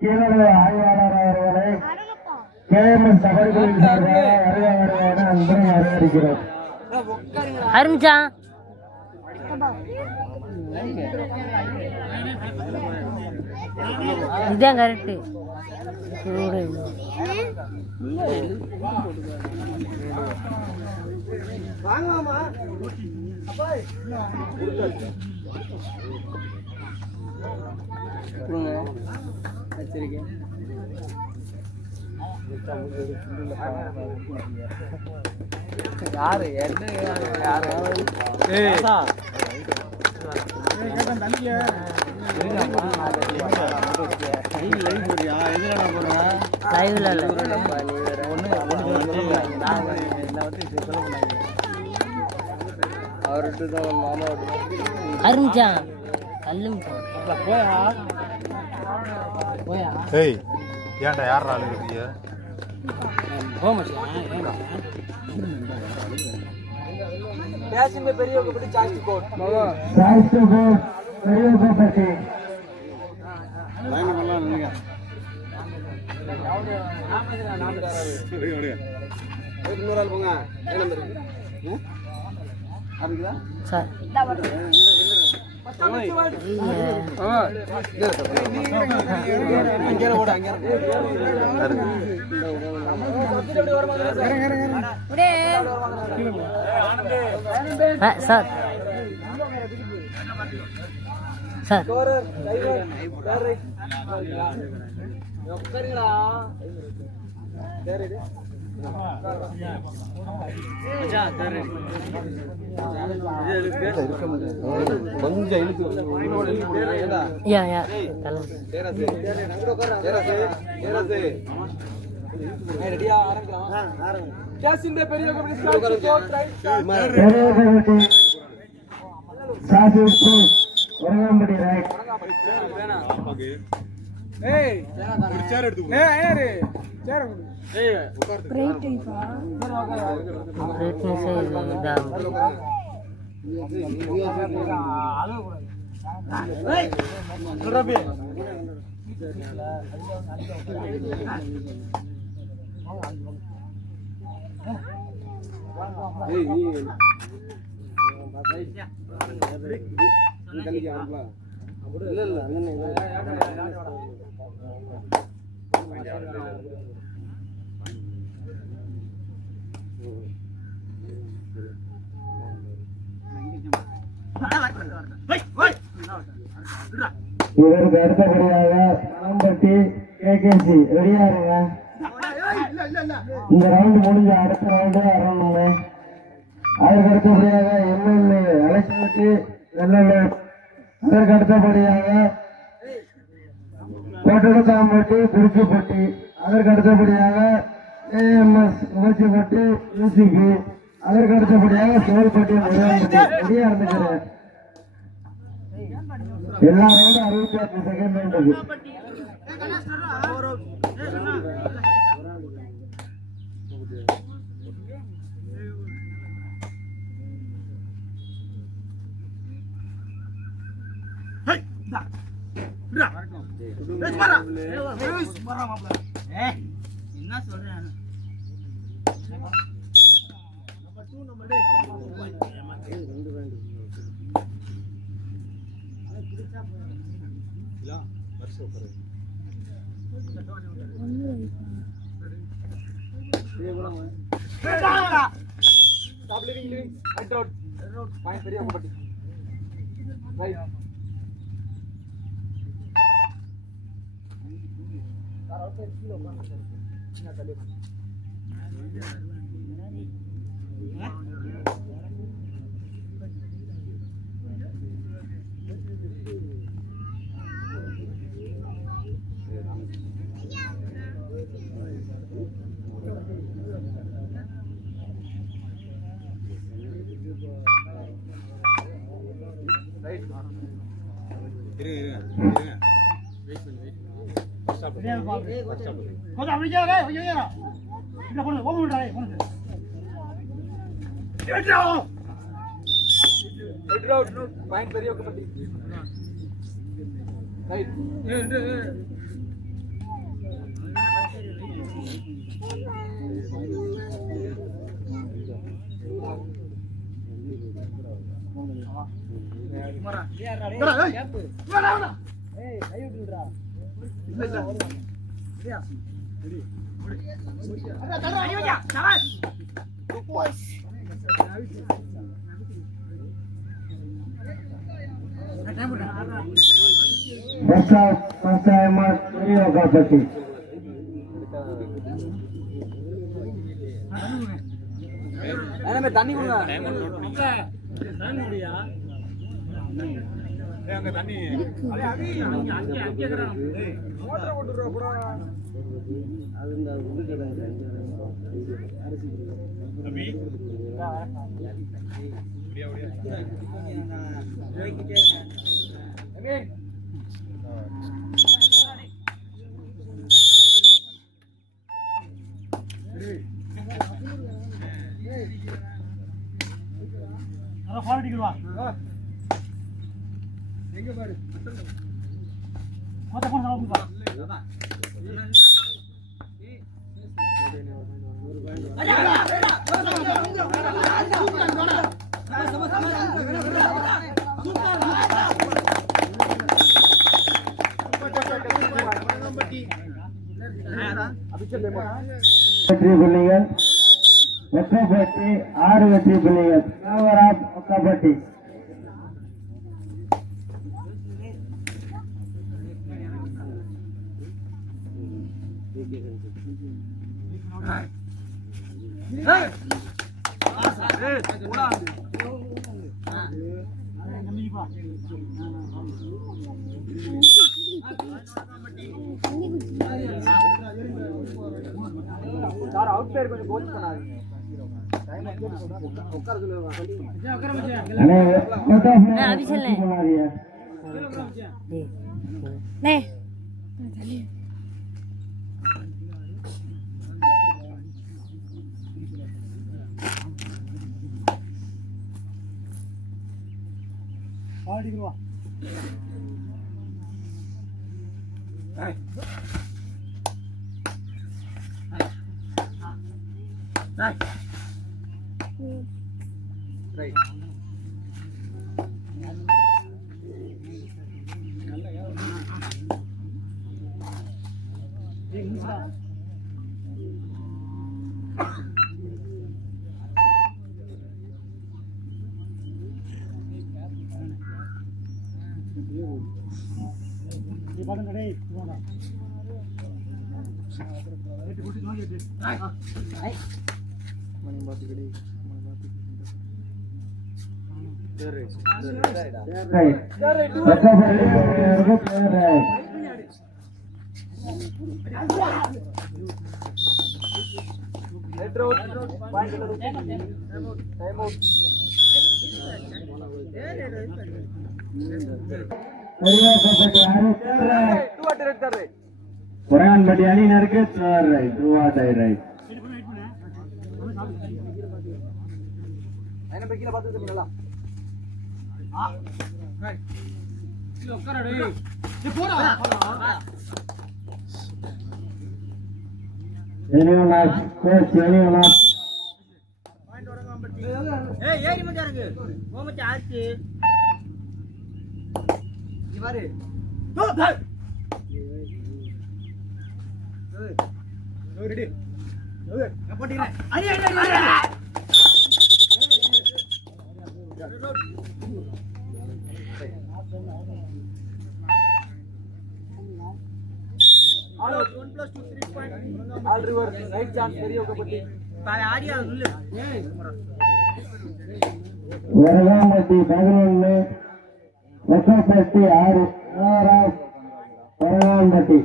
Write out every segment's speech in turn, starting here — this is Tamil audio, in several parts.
கீழே ஆய்வாளர் அவர்களை கேஎம்எஸ் சபரிகளில் அன்புடன் வரவேற்கிறோம். அருமிச்சா இதுதான் கரெக்டு. வாங்கலாமா வச்சிருக்கேன். யாரு என்ன யாரு அருமிச்சான் கல்லுமிச்சான் போயா ஏய் ஏன்டா யாரா அழுகுறீங்க? பேசிங்க பெரியவங்க பத்தி ஜாஸ்தி கோட் பெரியவங்க பத்தி லைன் பண்ணலாம் இல்லைங்க. இன்னொரு ஆள் போங்க. என்ன நம்பர் ஆரம்பிக்குதா சார்? சார் சார் கொஞ்சம் இதற்கு அடுத்தபடியாக பணம்பட்டி கேகேசி ரெடியா இருங்க. இந்த ரவுண்ட் முடிஞ்ச அடுத்த ரவுண்டு வரணுங்க. அதற்கு அடுத்தபடியாக எம்எல்ஏ அலட்சுமிக்கு வெள்ளலூர். அதற்கு அடுத்தபடியாக கோட்டடத்தாம்பட்டி குறிச்சிப்பட்டி. அதற்கு அடுத்தபடியாக ஏஎம்எஸ் மூச்சிப்பட்டி யூசிபி. அதற்கு அடுத்தபடியாக சோல்பட்டி ரெடியா இருந்துக்கிறேன். எல்லா ரவுண்டும் 65 செகண்ட் ரவுண்டுக்கு. என்ன சொல்றேன்? Stop living. Right road. Fine, very good. Right. Right Basa Mas Rio Kapati. தண்ணி கொடுங்க அங்க தண்ணி மோட்டர் போட்டுருவா தம்பி எங்க பாரு வெற்றி புள்ளிகள் ஒக்கப்பட்டி 6 வெற்றி புள்ளிகள் நாகராஜ் ஒக்கப்பட்டி. அவுட் சைடு கொஞ்சம் கோச் பண்ணாதீங்க உட்கார சொல்லுவாங்க ரைட் குரங்கான்பட்டி அணியினருக்கு ரைட். கீழே பார்த்து நல்லா ஏறி மச்சா இருக்கு கோமச்சா ஆச்சு இவாரு ரெடி போட்டீங்களா அடி அடி அடி All out 1 plus 2 3 point. All reverse right chance பெரிய ஒக்கப்பட்டி. பாய் ஆடியா சொல்லு. வரகாம்பட்டி 11 ஒக்கப்பட்டி 6 நாகராஜ் வரகாம்பட்டி.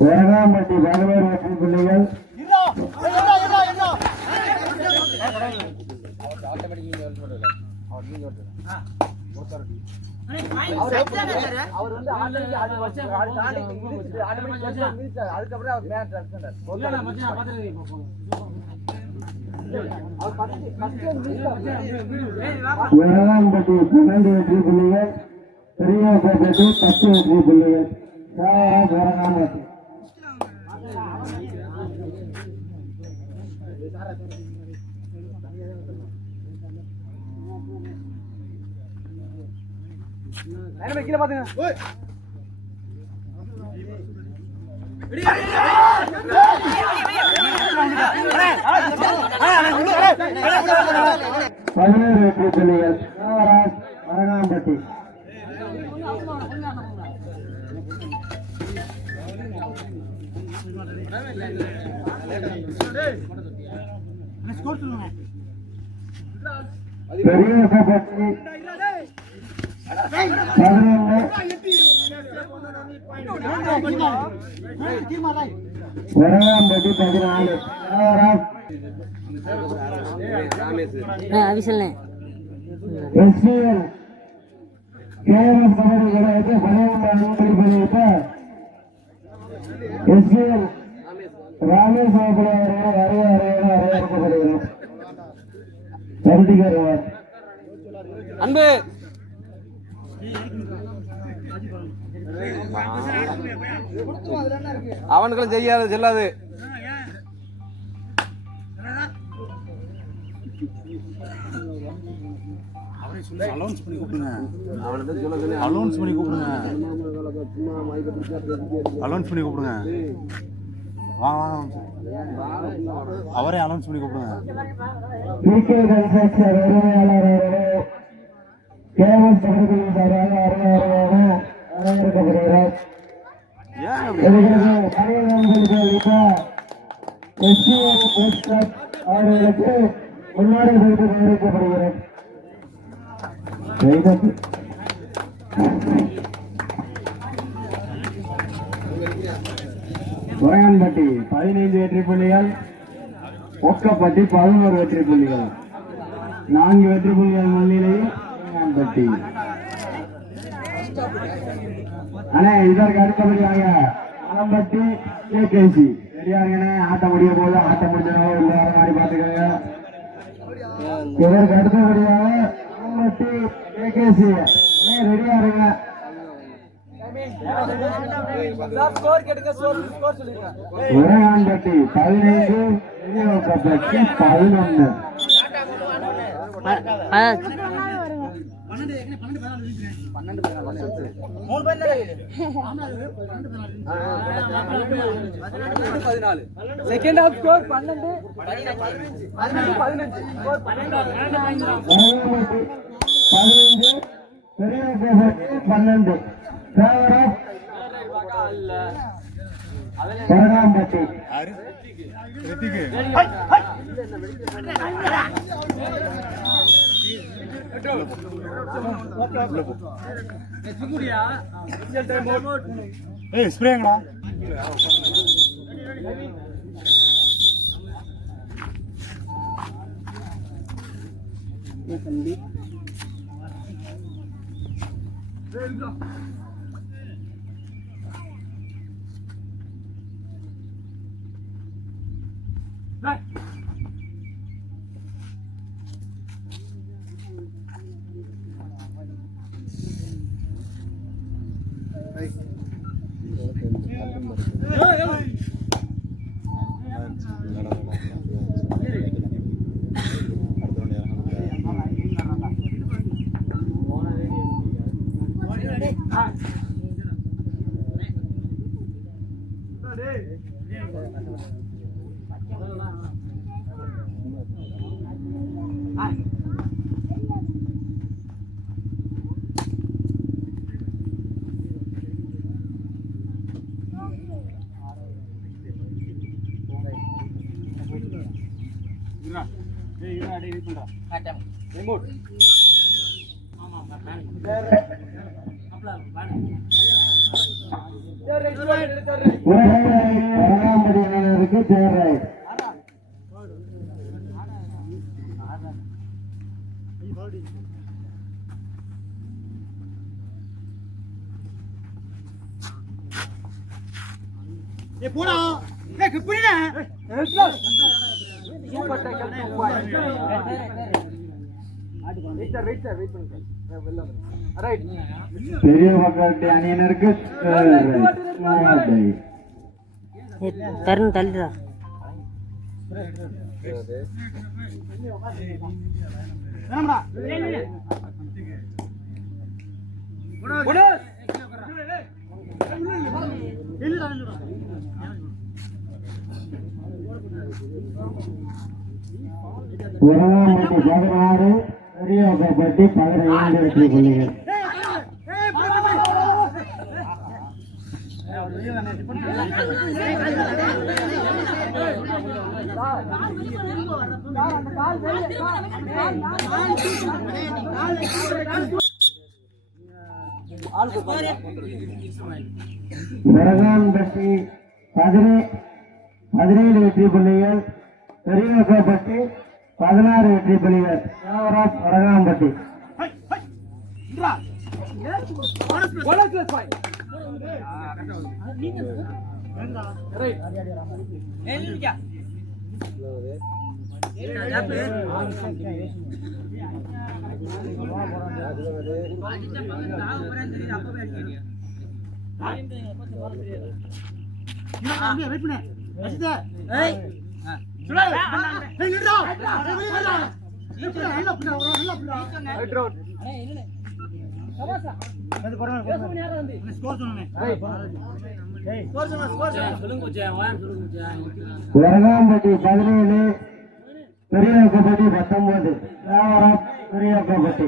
வரகாம்பட்டி பாகவேர் வெற்றி புள்ளிகள் அவர் வந்து ஆல்ரெடி அது வருஷம் அதுக்கப்புறம் அவர் மேட்ச் அடிச்சார். வரகாம்பட்டி 12 வெற்றி புள்ளிகள், பெரியகோப்பட்டி 10 வெற்றி புள்ளிகள். வரகாம்பட்டி கீழே பாத்துங்க. பதினேழு வெற்றி புள்ளிகள். வரகாம்பட்டி பெரியகோப்பட்டி 11, வரகாம்பட்டி 14. அபிஷல்னே SCL KMS கபடி கடைக்கு 12 அனுமதி பண்ணிவிட்ட SCL ராமேஷ் அவர்கள் வரையறுக்கப்படுகிறோம். வருடிகர் அன்பு அவனுக்கும் செய்யாது செல்லாது. அலௌன்ஸ் பண்ணி கூப்பிடுங்க. அலௌன்ஸ் பண்ணி கூப்பிடுங்க. அலௌன்ஸ் பண்ணி கூப்பிடுங்க. வாங்க அவரே அலௌன்ஸ் பண்ணி கூப்பிடுங்க. பிகே கன்ஸ்ட்ரக்ஷன் உரிமையாளர் அவர்களே KMS கபடி சார்பாக வரவேற்கப்படுகிறார். அவர்களுக்கு முன்னாடி கொடுத்து கௌரவிக்கப்படுகிறேன். வரகாம்பட்டி 15 வெற்றி புள்ளிகள், ஒக்கப்பட்டி 11 வெற்றி புள்ளிகள், 4 வெற்றி புள்ளிகள் முன்னிலையில் வரகாம்பட்டி. அண்ணே இதற்கு அடுத்தபடியாக ஆலம்பட்டி KKC சரியாங்கண்ணே. ஆட்ட முடிய போது ஆட்ட முடிஞ்சவங்க உள்ள வர மாதிரி பாத்துக்கோங்க. இதற்கு அடுத்தபடியாக ஆலம்பட்டி KKC ரெடியா இருங்க. Varakampatti 15, Periyakoppatti 11. Second half score 12 15 score 12. Varakampatti 15, Periyakoppatti 12. Varakampatti ஸ்ப்ரேங்கடா. இரண்டாம்படி அணியினருக்கு their raid. Super tackle 2 point. Wait பண்ணுங்க. ரைட். பெரிய மக்களுடைய அணியினருக்கு தேர் ரைட். தருண் தள்ளிடா. உரமாம்பட்டி 16, பெரியவக்கப்பட்டி 15 வெற்றி புள்ளிகள். வரகான்பட்டி 17 வெற்றி புள்ளிகள், பெரியவக்கப்பட்டி 16 வெற்றி புள்ளிகள். வரகான்பட்டி வரகாம்பட்டி 17, பெரியவக்கப்பட்டி 19. பெரியவக்கப்பட்டி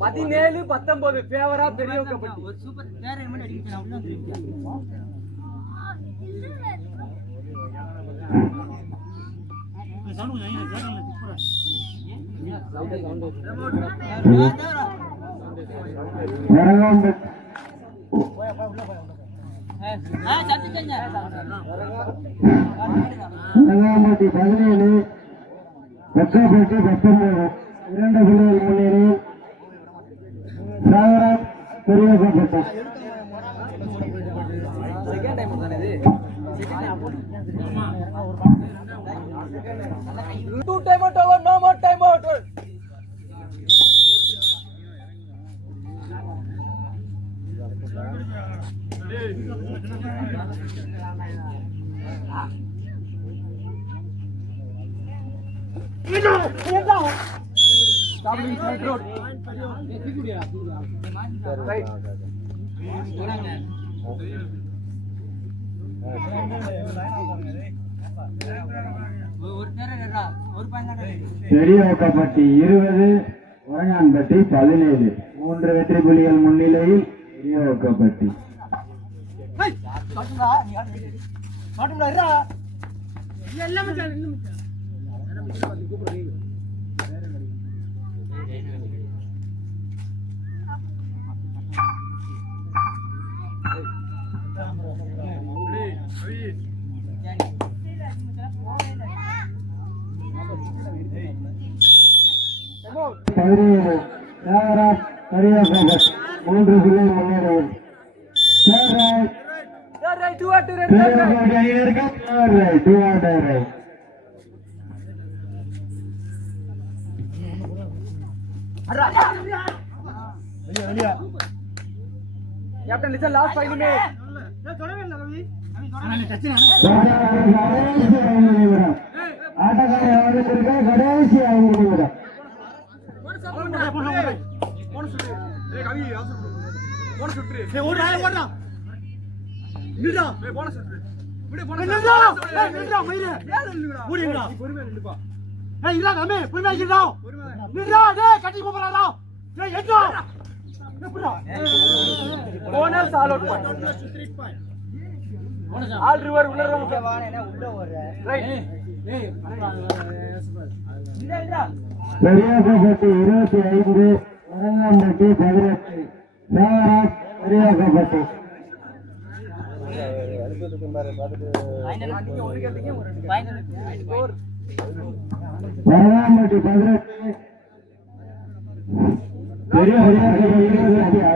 17-19 ஃபேவரா பெரியவக்கப்பட்டி. வரகாம்பட்டி 17, வெக்கப்பட்டி 19. 2 புள்ளிகள் முன்னேறியில் சாகரம் பெரியவக்கப்பட்டி. செகண்ட் டைம் தானே இது? Two time out over, no more time out. Traveling side road. Right. பெரியவக்கப்பட்டி 20, வரகான்பட்டி 17. 3 வெற்றி புள்ளிகள் முன்னிலையில் பெரியவக்கப்பட்டி. பெரியவக்கப்பட்டி 3 புள்ளிகள் முன்னிலையில் Captain, listen, last 5 minutes. ஆட்டக்காரை கடைசி 5 நிமிடம். Bonus all out all river உள்ள ரைட் பெரியாக்கப்பட்டு 25 வரங்காம்பட்டி 18 தேவராஜ் பெரியாக்கப்பட்டு வரங்காம்பட்டி 18 பெரியாக்கப்பட்டு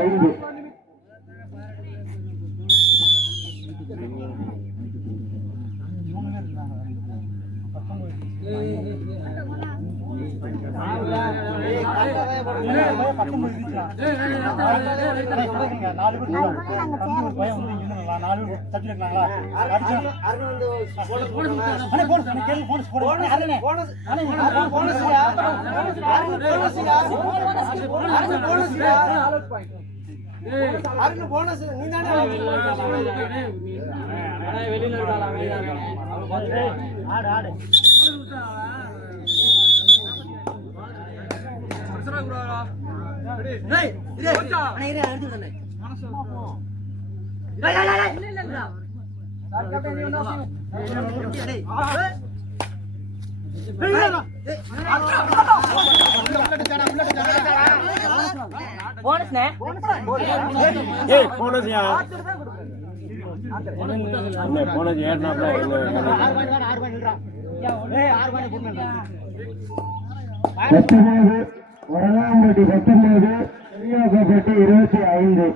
25 வரங்காம்பட்டி 19 பெரியாக்கப்பட்டு 25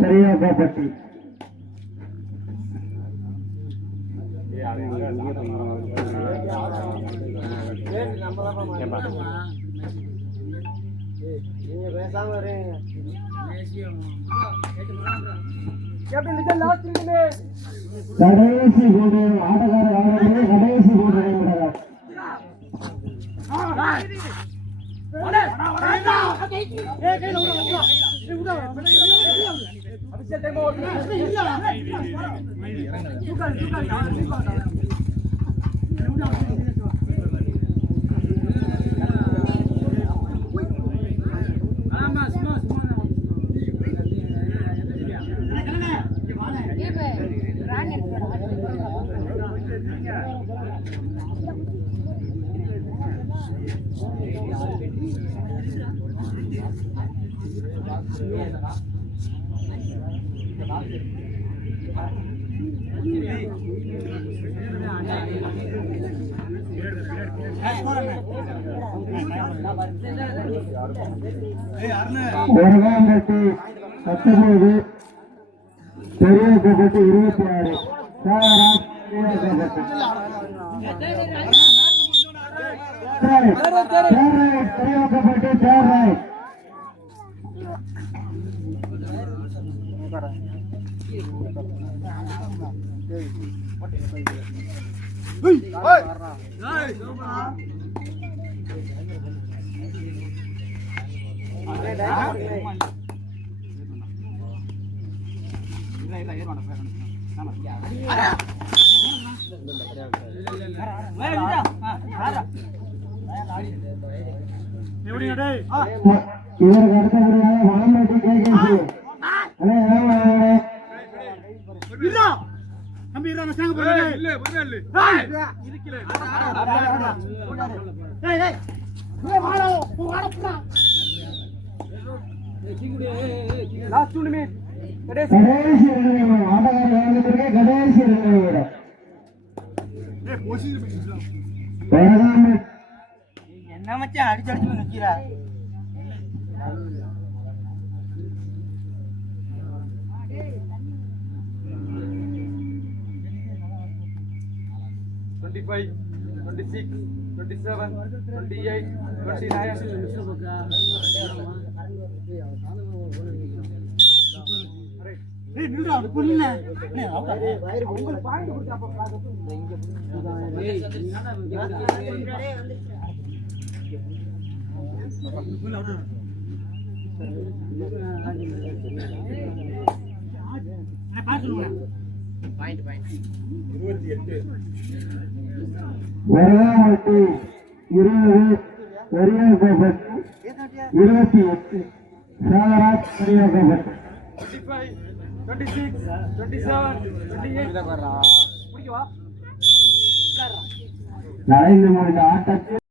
பெரியாக்கப்பட்டி கடைசி கோடு ஆட்டக்காரர் கடைசி கோடு வரங்காம்பட்டி 19 பெரியாக்கப்பட்டு 26 தேவராஜ் பெரியாக்கப்பட்டு தேவராஜ் இவருக்கு அடுத்தபடியாக வானம்பட்டி கேகேசி கடைசி ஆட்டக்காரர் கடைசி என்ன மச்சான் அடிச்சு நிக்கிறா Five, 26, 27, 28, 29. வரலாமட்டி 20 பெரியார்கோப்பட்டி 28 சேகராஜ் பெரியார்கோப்பட்டி 25, 26, 27, 28. நடந்து முடிந்த ஆட்டத்தில்